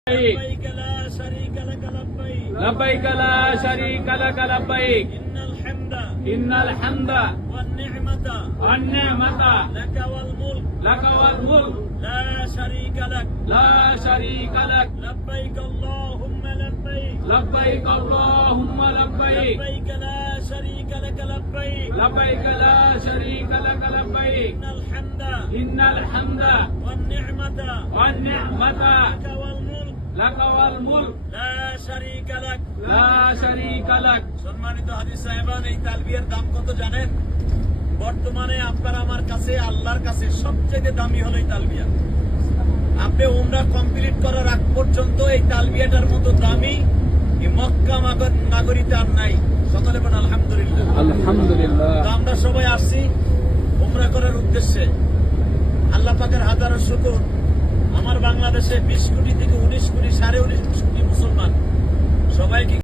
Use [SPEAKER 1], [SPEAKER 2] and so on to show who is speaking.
[SPEAKER 1] لبيك لا شريك لك لبيك
[SPEAKER 2] لبيك لا شريك لك لبيك
[SPEAKER 1] إن الحمد
[SPEAKER 2] والنعمة
[SPEAKER 1] لك والملك
[SPEAKER 2] لك والملك
[SPEAKER 1] لا شريك لك
[SPEAKER 2] لا شريك لك
[SPEAKER 1] لبيك اللهم لبيك
[SPEAKER 2] لبيك اللهم لبيك
[SPEAKER 1] لبيك لا شريك لك لبيك
[SPEAKER 2] لبيك لا شريك لك لبيك
[SPEAKER 1] إن الحمد
[SPEAKER 2] والنعمة
[SPEAKER 1] لك والملك
[SPEAKER 2] لك والملك
[SPEAKER 1] لا شريك لك
[SPEAKER 2] لا شريك لك
[SPEAKER 1] সম্মানিত হাজী সাহেবান, এই তালবিয়ার দাম কত জানেন? বর্তমানে আপনার আমার কাছে, আল্লাহর কাছে সবচেয়ে দামি হলো এই তালবিয়া। আপনি উমরা কমপ্লিট করার আগ পর্যন্ত এই তালবিয়াটার মতো দামি এই মক্কা নগরীতে আর নাই। সকলে বলেন আলহামদুলিল্লাহ।
[SPEAKER 2] আলহামদুলিল্লাহ।
[SPEAKER 1] তো আমরা সবাই আসছি উমরা করার উদ্দেশ্যে। আল্লাহ পাকের হাজারো শুকর, আমার বাংলাদেশে 20 কোটি থেকে 19 কোটি, 19.5 কোটি মুসলমান সবাইকে